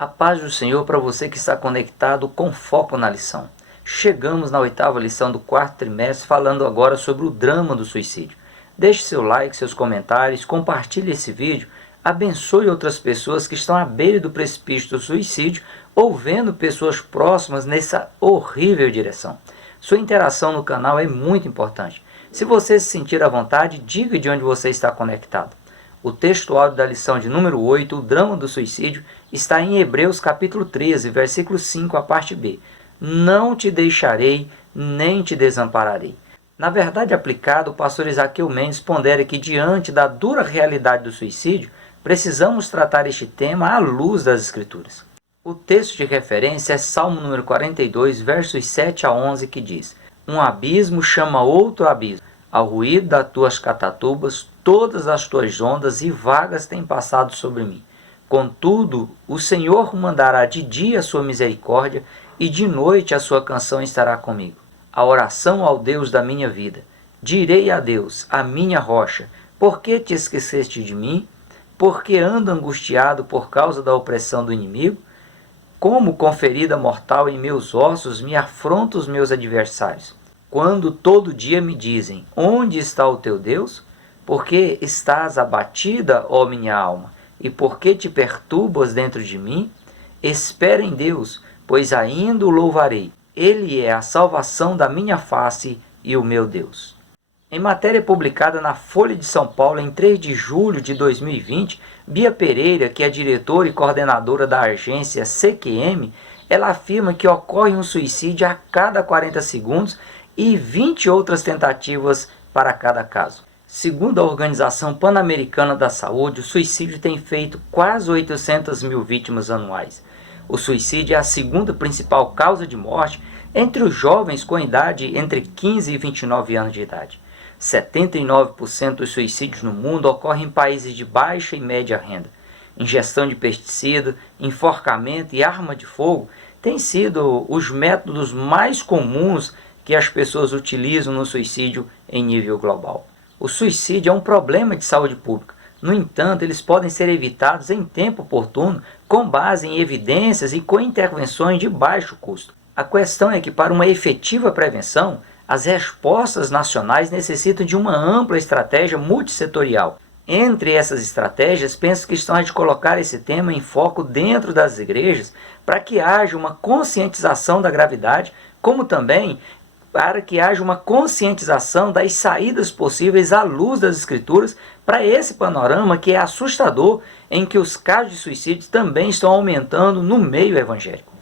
A paz do Senhor para você que está conectado com foco na lição. Chegamos na 8ª lição do 4º trimestre, falando agora sobre o drama do suicídio. Deixe seu like, seus comentários, compartilhe esse vídeo, abençoe outras pessoas que estão à beira do precipício do suicídio ou vendo pessoas próximas nessa horrível direção. Sua interação no canal é muito importante. Se você se sentir à vontade, diga de onde você está conectado. O texto áudio da lição de número 8, o drama do suicídio, está em Hebreus capítulo 13, versículo 5, a parte B. Não te deixarei, nem te desampararei. Na verdade aplicada, o pastor Isaqueu Mendes pondera que diante da dura realidade do suicídio, precisamos tratar este tema à luz das Escrituras. O texto de referência é Salmo número 42, versos 7 a 11, que diz: Um abismo chama outro abismo. Ao ruído das tuas catatubas, todas as tuas ondas e vagas têm passado sobre mim. Contudo, o Senhor mandará de dia a sua misericórdia, e de noite a sua canção estará comigo. A oração ao Deus da minha vida. Direi a Deus, a minha rocha: por que te esqueceste de mim? Por que ando angustiado por causa da opressão do inimigo? Como com ferida mortal em meus ossos me afrontam os meus adversários. Quando todo dia me dizem: onde está o teu Deus? Por que estás abatida, ó minha alma? E por que te perturbas dentro de mim? Espera em Deus, pois ainda o louvarei. Ele é a salvação da minha face e o meu Deus. Em matéria publicada na Folha de São Paulo em 3 de julho de 2020, Bia Pereira, que é diretora e coordenadora da agência CQM, ela afirma que ocorre um suicídio a cada 40 segundos e 20 outras tentativas para cada caso. Segundo a Organização Pan-Americana da Saúde, o suicídio tem feito quase 800 mil vítimas anuais. O suicídio é a segunda principal causa de morte entre os jovens com idade entre 15 e 29 anos de idade. 79% dos suicídios no mundo ocorrem em países de baixa e média renda. Ingestão de pesticida, enforcamento e arma de fogo têm sido os métodos mais comuns que as pessoas utilizam no suicídio em nível global. O suicídio é um problema de saúde pública. No entanto, eles podem ser evitados em tempo oportuno, com base em evidências e com intervenções de baixo custo. A questão é que, para uma efetiva prevenção, as respostas nacionais necessitam de uma ampla estratégia multissetorial. Entre essas estratégias, penso que estão a de colocar esse tema em foco dentro das igrejas para que haja uma conscientização da gravidade, como também para que haja uma conscientização das saídas possíveis à luz das Escrituras para esse panorama que é assustador, em que os casos de suicídio também estão aumentando no meio evangélico.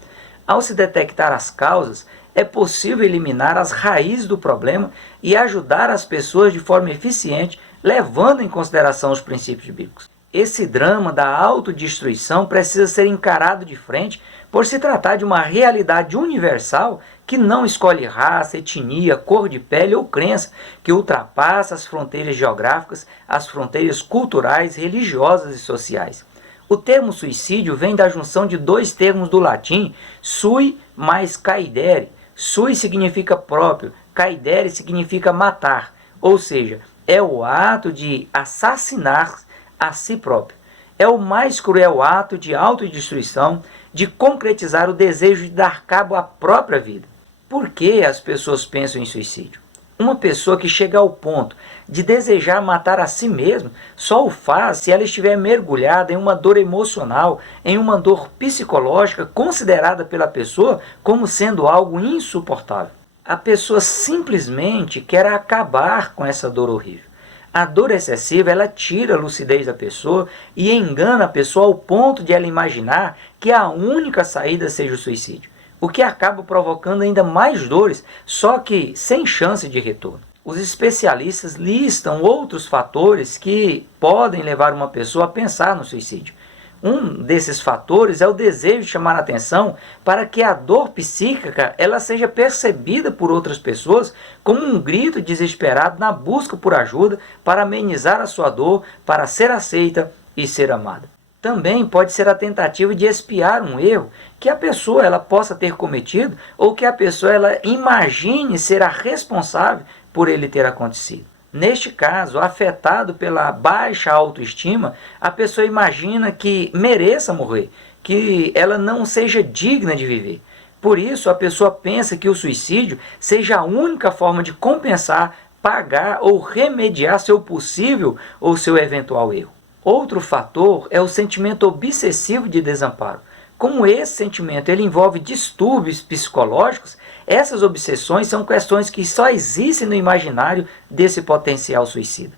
Ao se detectar as causas, é possível eliminar as raízes do problema e ajudar as pessoas de forma eficiente, levando em consideração os princípios bíblicos. Esse drama da autodestruição precisa ser encarado de frente por se tratar de uma realidade universal que não escolhe raça, etnia, cor de pele ou crença, que ultrapassa as fronteiras geográficas, as fronteiras culturais, religiosas e sociais. O termo suicídio vem da junção de dois termos do latim, sui mais caedere. Sui significa próprio, caedere significa matar, ou seja, é o ato de assassinar a si próprio. É o mais cruel ato de autodestruição, de concretizar o desejo de dar cabo à própria vida. Por que as pessoas pensam em suicídio? Uma pessoa que chega ao ponto de desejar matar a si mesma só o faz se ela estiver mergulhada em uma dor emocional, em uma dor psicológica considerada pela pessoa como sendo algo insuportável. A pessoa simplesmente quer acabar com essa dor horrível. A dor excessiva, ela tira a lucidez da pessoa e engana a pessoa ao ponto de ela imaginar que a única saída seja o suicídio, o que acaba provocando ainda mais dores, só que sem chance de retorno. Os especialistas listam outros fatores que podem levar uma pessoa a pensar no suicídio. Um desses fatores é o desejo de chamar a atenção para que a dor psíquica ela seja percebida por outras pessoas como um grito desesperado na busca por ajuda para amenizar a sua dor, para ser aceita e ser amada. Também pode ser a tentativa de expiar um erro que a pessoa ela possa ter cometido ou que a pessoa ela imagine ser a responsável por ele ter acontecido. Neste caso, afetado pela baixa autoestima, a pessoa imagina que mereça morrer, que ela não seja digna de viver. Por isso, a pessoa pensa que o suicídio seja a única forma de compensar, pagar ou remediar seu possível ou seu eventual erro. Outro fator é o sentimento obsessivo de desamparo. Como esse sentimento ele envolve distúrbios psicológicos, essas obsessões são questões que só existem no imaginário desse potencial suicida.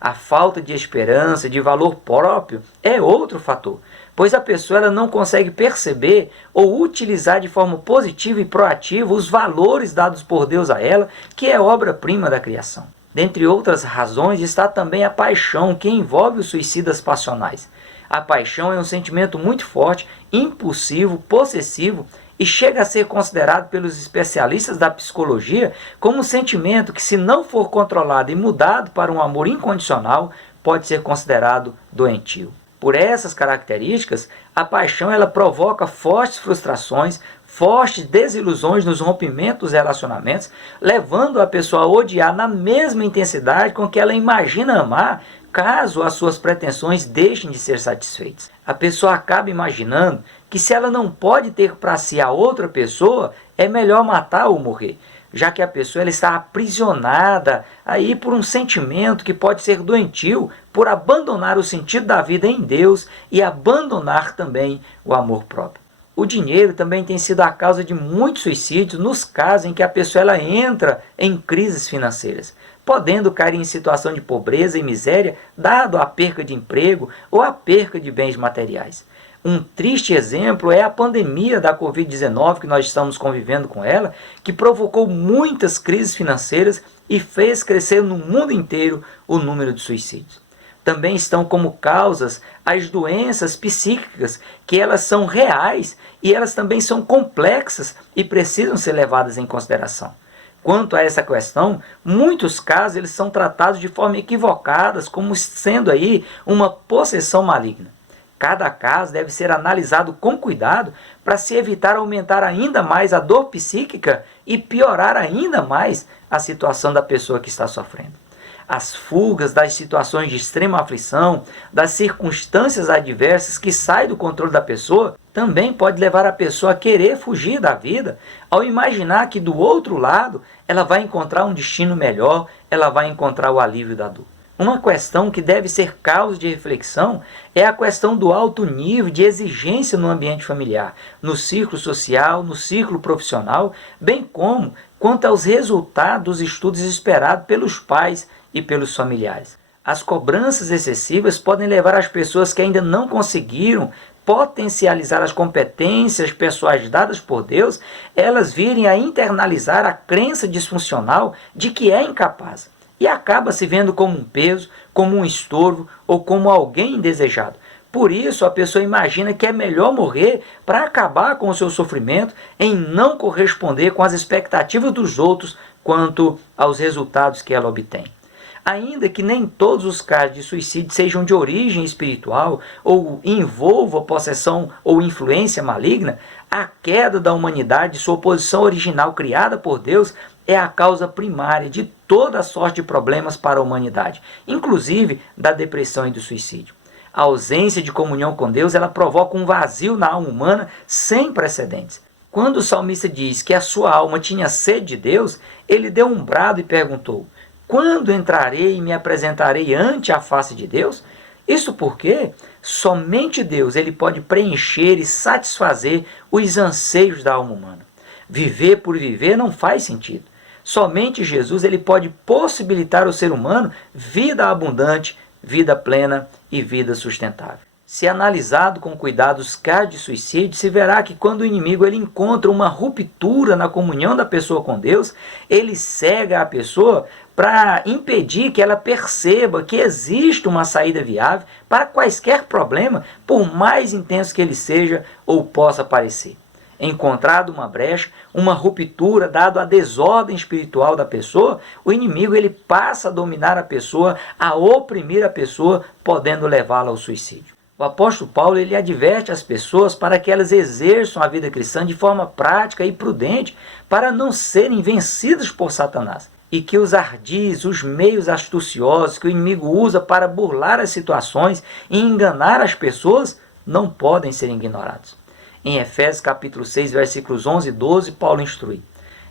A falta de esperança, de valor próprio, é outro fator, pois a pessoa ela não consegue perceber ou utilizar de forma positiva e proativa os valores dados por Deus a ela, que é obra-prima da criação. Dentre outras razões está também a paixão, que envolve os suicidas passionais. A paixão é um sentimento muito forte, impulsivo, possessivo e chega a ser considerado pelos especialistas da psicologia como um sentimento que, se não for controlado e mudado para um amor incondicional, pode ser considerado doentio. Por essas características, a paixão ela provoca fortes frustrações, fortes desilusões nos rompimentos dos relacionamentos, levando a pessoa a odiar na mesma intensidade com que ela imagina amar, caso as suas pretensões deixem de ser satisfeitas. A pessoa acaba imaginando que, se ela não pode ter para si a outra pessoa, é melhor matar ou morrer, já que a pessoa ela está aprisionada aí por um sentimento que pode ser doentio, por abandonar o sentido da vida em Deus e abandonar também o amor próprio. O dinheiro também tem sido a causa de muitos suicídios nos casos em que a pessoa ela entra em crises financeiras, podendo cair em situação de pobreza e miséria, dado a perca de emprego ou a perca de bens materiais. Um triste exemplo é a pandemia da Covid-19, que nós estamos convivendo com ela, que provocou muitas crises financeiras e fez crescer no mundo inteiro o número de suicídios. Também estão como causas as doenças psíquicas, que elas são reais e elas também são complexas e precisam ser levadas em consideração. Quanto a essa questão, muitos casos eles são tratados de forma equivocada, como sendo aí uma possessão maligna. Cada caso deve ser analisado com cuidado para se evitar aumentar ainda mais a dor psíquica e piorar ainda mais a situação da pessoa que está sofrendo. As fugas das situações de extrema aflição, das circunstâncias adversas que saem do controle da pessoa, também pode levar a pessoa a querer fugir da vida, ao imaginar que do outro lado ela vai encontrar um destino melhor, ela vai encontrar o alívio da dor. Uma questão que deve ser causa de reflexão é a questão do alto nível de exigência no ambiente familiar, no círculo social, no círculo profissional, bem como quanto aos resultados dos estudos esperados pelos pais e pelos familiares. As cobranças excessivas podem levar as pessoas que ainda não conseguiram potencializar as competências pessoais dadas por Deus, elas virem a internalizar a crença disfuncional de que é incapaz e acaba se vendo como um peso, como um estorvo ou como alguém indesejado. Por isso, a pessoa imagina que é melhor morrer para acabar com o seu sofrimento em não corresponder com as expectativas dos outros quanto aos resultados que ela obtém. Ainda que nem todos os casos de suicídio sejam de origem espiritual ou envolvam possessão ou influência maligna, a queda da humanidade, sua posição original criada por Deus, é a causa primária de toda a sorte de problemas para a humanidade, inclusive da depressão e do suicídio. A ausência de comunhão com Deus ela provoca um vazio na alma humana sem precedentes. Quando o salmista diz que a sua alma tinha sede de Deus, ele deu um brado e perguntou: quando entrarei e me apresentarei ante a face de Deus? Isso porque somente Deus ele pode preencher e satisfazer os anseios da alma humana. Viver por viver não faz sentido. Somente Jesus ele pode possibilitar ao ser humano vida abundante, vida plena e vida sustentável. Se analisado com cuidado os casos de suicídio, se verá que quando o inimigo ele encontra uma ruptura na comunhão da pessoa com Deus, ele cega a pessoa para impedir que ela perceba que existe uma saída viável para quaisquer problema, por mais intenso que ele seja ou possa parecer. Encontrado uma brecha, uma ruptura, dado a desordem espiritual da pessoa, o inimigo ele passa a dominar a pessoa, a oprimir a pessoa, podendo levá-la ao suicídio. O apóstolo Paulo ele adverte as pessoas para que elas exerçam a vida cristã de forma prática e prudente, para não serem vencidas por Satanás. E que os ardis, os meios astuciosos que o inimigo usa para burlar as situações e enganar as pessoas, não podem ser ignorados. Em Efésios capítulo 6, versículos 11 e 12, Paulo instrui: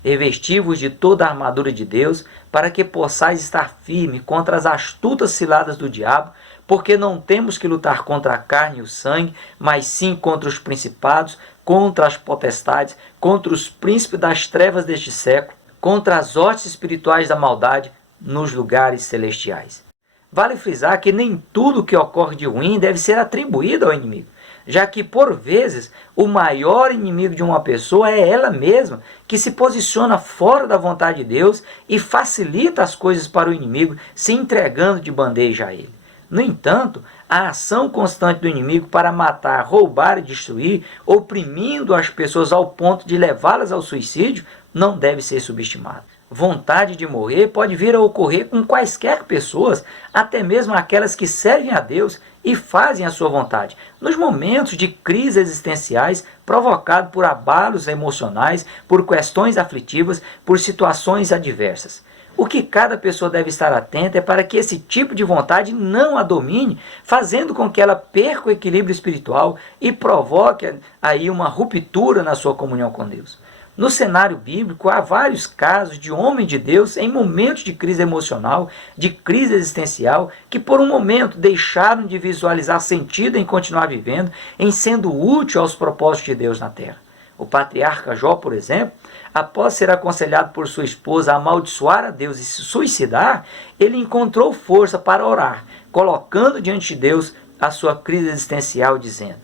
revesti-vos de toda a armadura de Deus, para que possais estar firme contra as astutas ciladas do diabo, porque não temos que lutar contra a carne e o sangue, mas sim contra os principados, contra as potestades, contra os príncipes das trevas deste século, contra as hostes espirituais da maldade nos lugares celestiais. Vale frisar que nem tudo que ocorre de ruim deve ser atribuído ao inimigo, já que, por vezes, o maior inimigo de uma pessoa é ela mesma, que se posiciona fora da vontade de Deus e facilita as coisas para o inimigo, se entregando de bandeja a ele. No entanto, a ação constante do inimigo para matar, roubar e destruir, oprimindo as pessoas ao ponto de levá-las ao suicídio, não deve ser subestimada. Vontade de morrer pode vir a ocorrer com quaisquer pessoas, até mesmo aquelas que servem a Deus e fazem a sua vontade, nos momentos de crise existenciais provocados por abalos emocionais, por questões aflitivas, por situações adversas. O que cada pessoa deve estar atenta é para que esse tipo de vontade não a domine, fazendo com que ela perca o equilíbrio espiritual e provoque aí uma ruptura na sua comunhão com Deus. No cenário bíblico, há vários casos de homens de Deus em momentos de crise emocional, de crise existencial, que por um momento deixaram de visualizar sentido em continuar vivendo, em sendo útil aos propósitos de Deus na terra. O patriarca Jó, por exemplo, após ser aconselhado por sua esposa a amaldiçoar a Deus e se suicidar, ele encontrou força para orar, colocando diante de Deus a sua crise existencial, dizendo: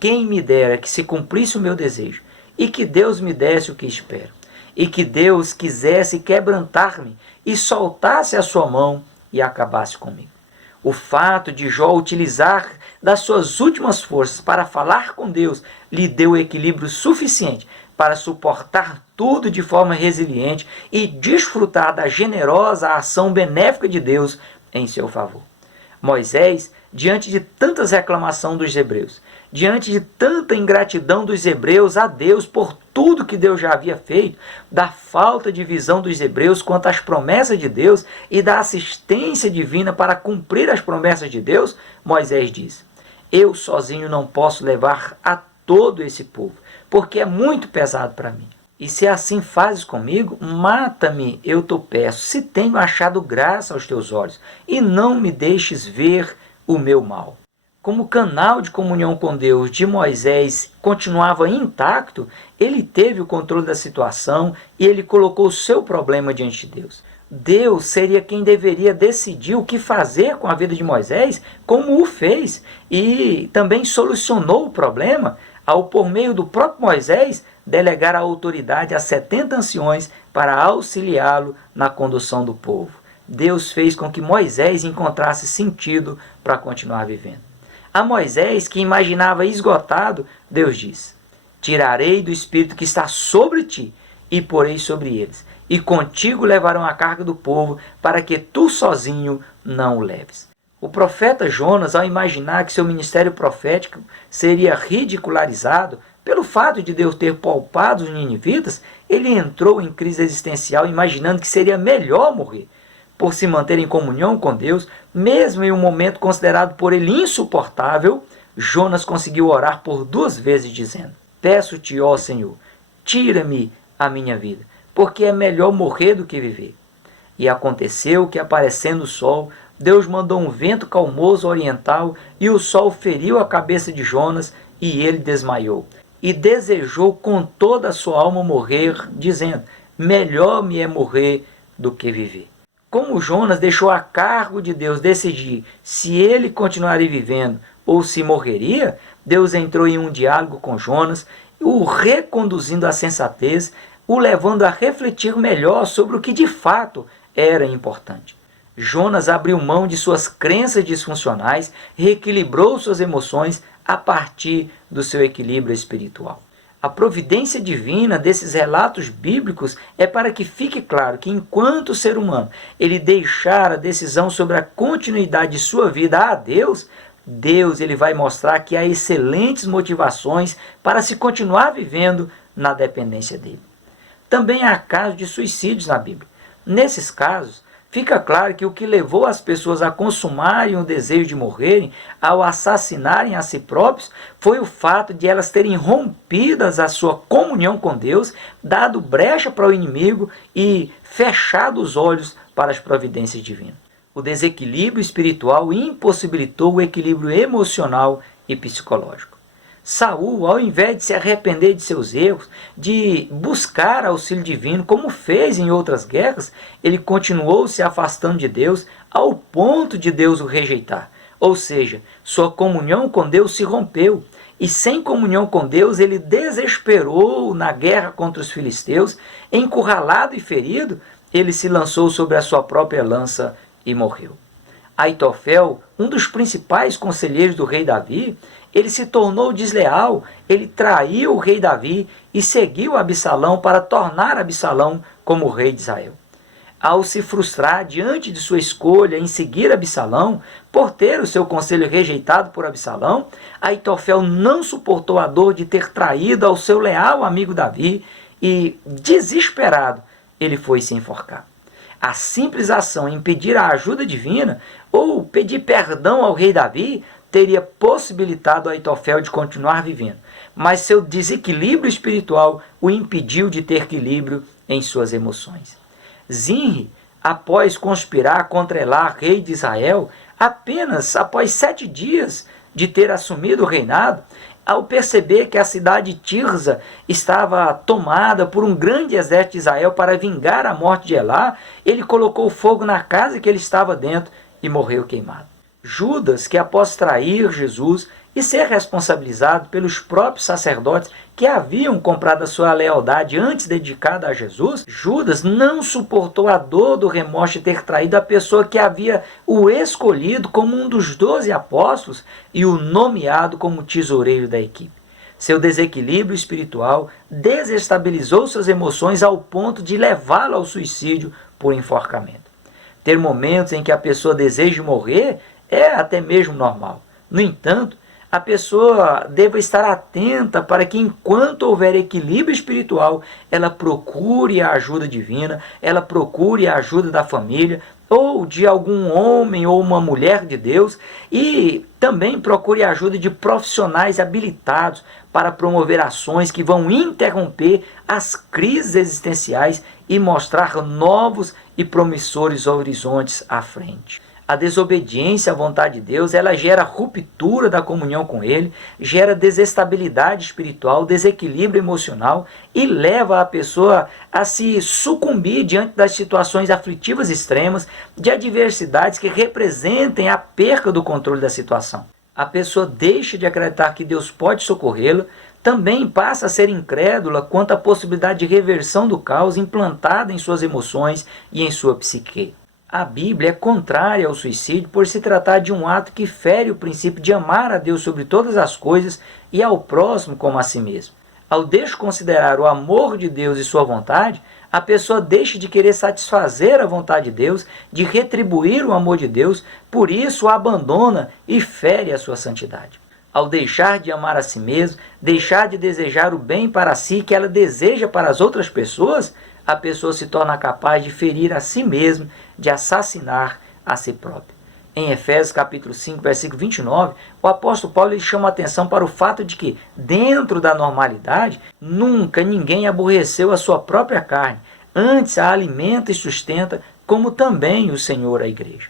quem me dera que se cumprisse o meu desejo, e que Deus me desse o que espero, e que Deus quisesse quebrantar-me e soltasse a sua mão e acabasse comigo. O fato de Jó utilizar das suas últimas forças para falar com Deus lhe deu equilíbrio suficiente para suportar tudo de forma resiliente e desfrutar da generosa ação benéfica de Deus em seu favor. Moisés, diante de tantas reclamações dos hebreus, diante de tanta ingratidão dos hebreus a Deus por tudo que Deus já havia feito, da falta de visão dos hebreus quanto às promessas de Deus e da assistência divina para cumprir as promessas de Deus, Moisés diz: eu sozinho não posso levar a todo esse povo, porque é muito pesado para mim. E se assim fazes comigo, mata-me, eu te peço, se tenho achado graça aos teus olhos, e não me deixes ver o meu mal. Como o canal de comunhão com Deus de Moisés continuava intacto, ele teve o controle da situação e ele colocou o seu problema diante de Deus. Deus seria quem deveria decidir o que fazer com a vida de Moisés, como o fez, e também solucionou o problema ao, por meio do próprio Moisés, delegar a autoridade a 70 anciões para auxiliá-lo na condução do povo. Deus fez com que Moisés encontrasse sentido para continuar vivendo. A Moisés, que imaginava esgotado, Deus diz: tirarei do espírito que está sobre ti e porei sobre eles, e contigo levarão a carga do povo, para que tu sozinho não o leves. O profeta Jonas, ao imaginar que seu ministério profético seria ridicularizado pelo fato de Deus ter poupado os ninivitas, ele entrou em crise existencial imaginando que seria melhor morrer. Por se manter em comunhão com Deus, mesmo em um momento considerado por ele insuportável, Jonas conseguiu orar por 2 vezes dizendo: peço-te, ó Senhor, tira-me a minha vida, porque é melhor morrer do que viver. E aconteceu que, aparecendo o sol, Deus mandou um vento calmoso oriental, e o sol feriu a cabeça de Jonas, e ele desmaiou. E desejou com toda a sua alma morrer, dizendo: melhor me é morrer do que viver. Como Jonas deixou a cargo de Deus decidir se ele continuaria vivendo ou se morreria, Deus entrou em um diálogo com Jonas, o reconduzindo à sensatez, o levando a refletir melhor sobre o que de fato era importante. Jonas abriu mão de suas crenças disfuncionais, reequilibrou suas emoções a partir do seu equilíbrio espiritual. A providência divina desses relatos bíblicos é para que fique claro que, enquanto o ser humano ele deixar a decisão sobre a continuidade de sua vida a Deus, ele vai mostrar que há excelentes motivações para se continuar vivendo na dependência dele. Também há casos de suicídios na Bíblia. Nesses casos, Fica claro que o que levou as pessoas a consumarem o desejo de morrerem, ao assassinarem a si próprios, foi o fato de elas terem rompidas a sua comunhão com Deus, dado brecha para o inimigo e fechado os olhos para as providências divinas. O desequilíbrio espiritual impossibilitou o equilíbrio emocional e psicológico. Saul, ao invés de se arrepender de seus erros, de buscar auxílio divino, como fez em outras guerras, ele continuou se afastando de Deus ao ponto de Deus o rejeitar. Ou seja, sua comunhão com Deus se rompeu. E sem comunhão com Deus, ele desesperou na guerra contra os filisteus. Encurralado e ferido, ele se lançou sobre a sua própria lança e morreu. Aitofel, um dos principais conselheiros do rei Davi, ele se tornou desleal, ele traiu o rei Davi e seguiu Absalão para tornar Absalão como rei de Israel. Ao se frustrar diante de sua escolha em seguir Absalão, por ter o seu conselho rejeitado por Absalão, Aitofel não suportou a dor de ter traído ao seu leal amigo Davi e, desesperado, ele foi se enforcar. A simples ação em pedir a ajuda divina ou pedir perdão ao rei Davi teria possibilitado Aitofel de continuar vivendo, mas seu desequilíbrio espiritual o impediu de ter equilíbrio em suas emoções. Zinri, após conspirar contra Elá, rei de Israel, apenas após 7 dias de ter assumido o reinado, ao perceber que a cidade de Tirza estava tomada por um grande exército de Israel para vingar a morte de Elá, ele colocou fogo na casa que ele estava dentro e morreu queimado. Judas, que após trair Jesus e ser responsabilizado pelos próprios sacerdotes que haviam comprado a sua lealdade antes dedicada a Jesus, Judas não suportou a dor do remorso de ter traído a pessoa que havia o escolhido como um dos 12 apóstolos e o nomeado como tesoureiro da equipe. Seu desequilíbrio espiritual desestabilizou suas emoções ao ponto de levá-lo ao suicídio por enforcamento. Ter momentos em que a pessoa deseja morrer é até mesmo normal. No entanto, a pessoa deve estar atenta para que, enquanto houver equilíbrio espiritual, ela procure a ajuda divina, ela procure a ajuda da família, ou de algum homem ou uma mulher de Deus, e também procure a ajuda de profissionais habilitados para promover ações que vão interromper as crises existenciais e mostrar novos e promissores horizontes à frente. A desobediência à vontade de Deus, ela gera ruptura da comunhão com Ele, gera desestabilidade espiritual, desequilíbrio emocional e leva a pessoa a se sucumbir diante das situações aflitivas extremas, de adversidades que representem a perca do controle da situação. A pessoa deixa de acreditar que Deus pode socorrê-la, também passa a ser incrédula quanto à possibilidade de reversão do caos implantada em suas emoções e em sua psique. A Bíblia é contrária ao suicídio por se tratar de um ato que fere o princípio de amar a Deus sobre todas as coisas e ao próximo como a si mesmo. Ao desconsiderar o amor de Deus e sua vontade, a pessoa deixa de querer satisfazer a vontade de Deus, de retribuir o amor de Deus, por isso o abandona e fere a sua santidade. Ao deixar de amar a si mesmo, deixar de desejar o bem para si que ela deseja para as outras pessoas, a pessoa se torna capaz de ferir a si mesma, de assassinar a si própria. Em Efésios capítulo 5, versículo 29, o apóstolo Paulo ele chama a atenção para o fato de que, dentro da normalidade, nunca ninguém aborreceu a sua própria carne, antes a alimenta e sustenta, como também o Senhor a igreja.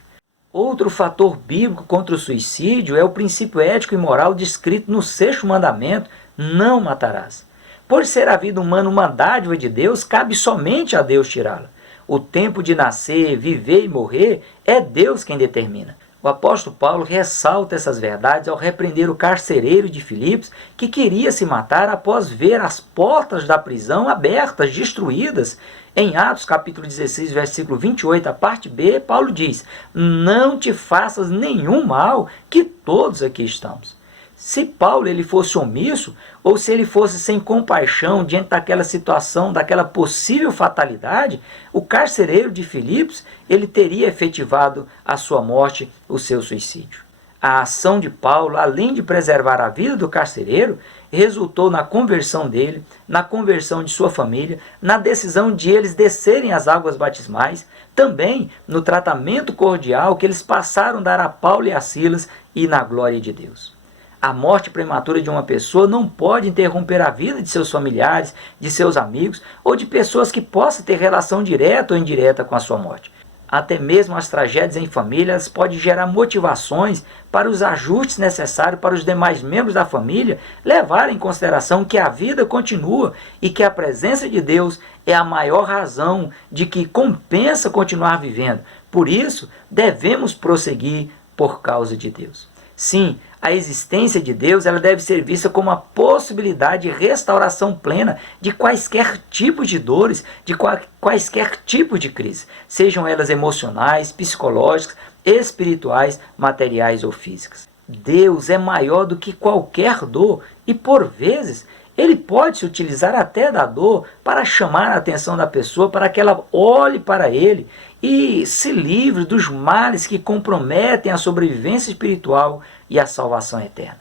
Outro fator bíblico contra o suicídio é o princípio ético e moral descrito no 6º mandamento, não matarás. Por ser a vida humana uma dádiva de Deus, cabe somente a Deus tirá-la. O tempo de nascer, viver e morrer é Deus quem determina. O apóstolo Paulo ressalta essas verdades ao repreender o carcereiro de Filipos, que queria se matar após ver as portas da prisão abertas, destruídas. Em Atos capítulo 16, versículo 28, a parte B, Paulo diz: não te faças nenhum mal, que todos aqui estamos. Se Paulo ele fosse omisso, ou se ele fosse sem compaixão diante daquela situação, daquela possível fatalidade, o carcereiro de Filipos ele teria efetivado a sua morte, o seu suicídio. A ação de Paulo, além de preservar a vida do carcereiro, resultou na conversão dele, na conversão de sua família, na decisão de eles descerem as águas batismais, também no tratamento cordial que eles passaram a dar a Paulo e a Silas e na glória de Deus. A morte prematura de uma pessoa não pode interromper a vida de seus familiares, de seus amigos ou de pessoas que possam ter relação direta ou indireta com a sua morte. Até mesmo as tragédias em famílias podem gerar motivações para os ajustes necessários para os demais membros da família levarem em consideração que a vida continua e que a presença de Deus é a maior razão de que compensa continuar vivendo. Por isso, devemos prosseguir por causa de Deus. Sim, a existência de Deus ela deve ser vista como a possibilidade de restauração plena de quaisquer tipos de dores, de quaisquer tipos de crise, sejam elas emocionais, psicológicas, espirituais, materiais ou físicas. Deus é maior do que qualquer dor e, por vezes, ele pode se utilizar até da dor para chamar a atenção da pessoa, para que ela olhe para ele e se livre dos males que comprometem a sobrevivência espiritual e a salvação eterna.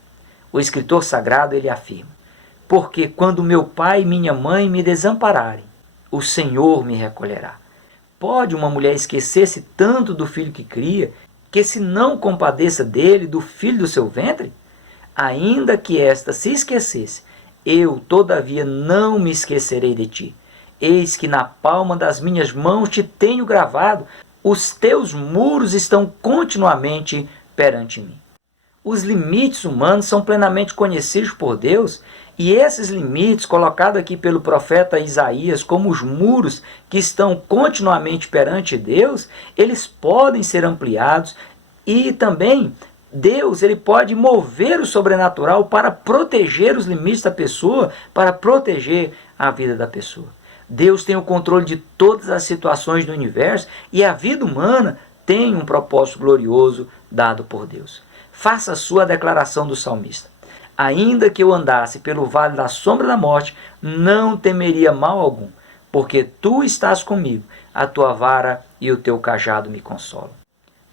O escritor sagrado ele afirma: porque quando meu pai e minha mãe me desampararem, o Senhor me recolherá. Pode uma mulher esquecer-se tanto do filho que cria, que se não compadeça dele, do filho do seu ventre? Ainda que esta se esquecesse, eu, todavia, não me esquecerei de ti. Eis que na palma das minhas mãos te tenho gravado, os teus muros estão continuamente perante mim. Os limites humanos são plenamente conhecidos por Deus, e esses limites, colocados aqui pelo profeta Isaías como os muros que estão continuamente perante Deus, eles podem ser ampliados e também Deus ele pode mover o sobrenatural para proteger os limites da pessoa, para proteger a vida da pessoa. Deus tem o controle de todas as situações do universo e a vida humana tem um propósito glorioso dado por Deus. Faça a sua declaração do salmista: ainda que eu andasse pelo vale da sombra da morte, não temeria mal algum, porque tu estás comigo, a tua vara e o teu cajado me consolam.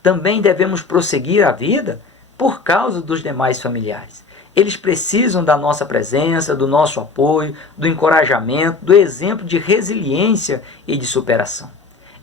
Também devemos prosseguir a vida por causa dos demais familiares. Eles precisam da nossa presença, do nosso apoio, do encorajamento, do exemplo de resiliência e de superação.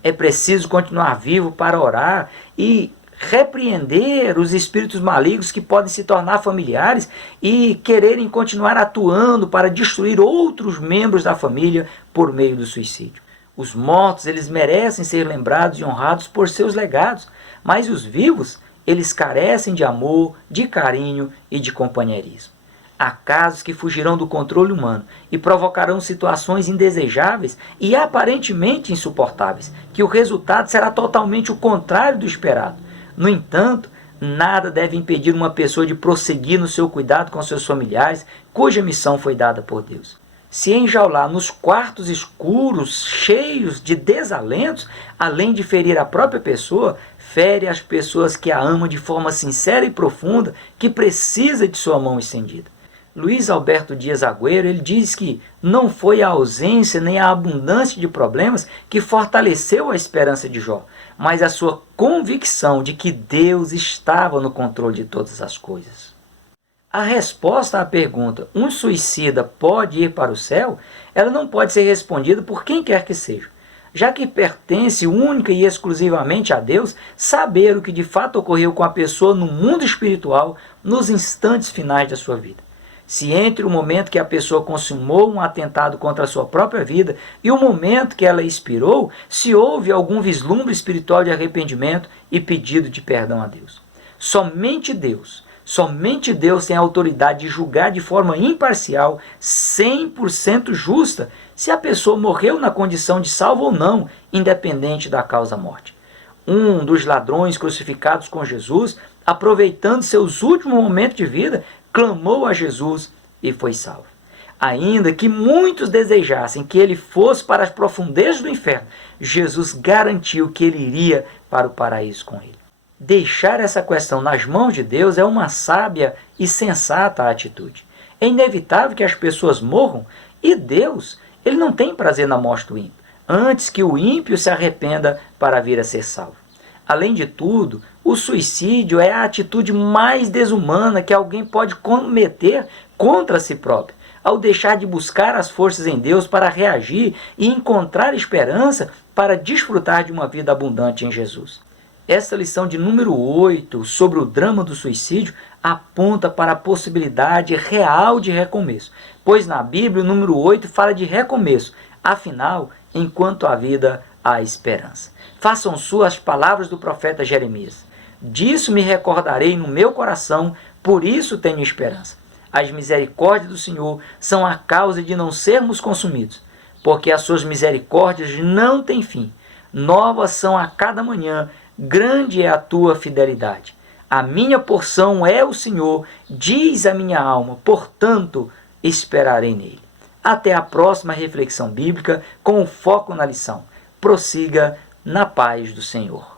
É preciso continuar vivo para orar e repreender os espíritos malignos que podem se tornar familiares e quererem continuar atuando para destruir outros membros da família por meio do suicídio. Os mortos, eles merecem ser lembrados e honrados por seus legados, mas os vivos, eles carecem de amor, de carinho e de companheirismo. Há casos que fugirão do controle humano e provocarão situações indesejáveis e aparentemente insuportáveis, que o resultado será totalmente o contrário do esperado. No entanto, nada deve impedir uma pessoa de prosseguir no seu cuidado com seus familiares, cuja missão foi dada por Deus. Se enjaular nos quartos escuros, cheios de desalentos, além de ferir a própria pessoa, fere as pessoas que a amam de forma sincera e profunda, que precisa de sua mão estendida. Luiz Alberto Dias Agüero, ele diz que não foi a ausência nem a abundância de problemas que fortaleceu a esperança de Jó, mas a sua convicção de que Deus estava no controle de todas as coisas. A resposta à pergunta, um suicida pode ir para o céu? Ela não pode ser respondida por quem quer que seja, já que pertence única e exclusivamente a Deus saber o que de fato ocorreu com a pessoa no mundo espiritual nos instantes finais da sua vida. Se entre o momento que a pessoa consumou um atentado contra a sua própria vida e o momento que ela expirou, se houve algum vislumbre espiritual de arrependimento e pedido de perdão a Deus. Somente Deus tem a autoridade de julgar de forma imparcial, 100% justa, se a pessoa morreu na condição de salvo ou não, independente da causa morte. Um dos ladrões crucificados com Jesus, aproveitando seus últimos momentos de vida, clamou a Jesus e foi salvo. Ainda que muitos desejassem que ele fosse para as profundezas do inferno, Jesus garantiu que ele iria para o paraíso com ele. Deixar essa questão nas mãos de Deus é uma sábia e sensata atitude. É inevitável que as pessoas morram e Deus, ele não tem prazer na morte do ímpio, antes que o ímpio se arrependa para vir a ser salvo. Além de tudo, O suicídio é a atitude mais desumana que alguém pode cometer contra si próprio, ao deixar de buscar as forças em Deus para reagir e encontrar esperança para desfrutar de uma vida abundante em Jesus. Essa lição de número 8 sobre o drama do suicídio aponta para a possibilidade real de recomeço, pois na Bíblia o número 8 fala de recomeço, afinal, enquanto há vida, há esperança. Façam suas as palavras do profeta Jeremias. Disso me recordarei no meu coração, por isso tenho esperança. As misericórdias do Senhor são a causa de não sermos consumidos, porque as suas misericórdias não têm fim. Novas são a cada manhã, grande é a tua fidelidade. A minha porção é o Senhor, diz a minha alma, portanto, esperarei nele. Até a próxima reflexão bíblica com foco na lição. Prossiga na paz do Senhor.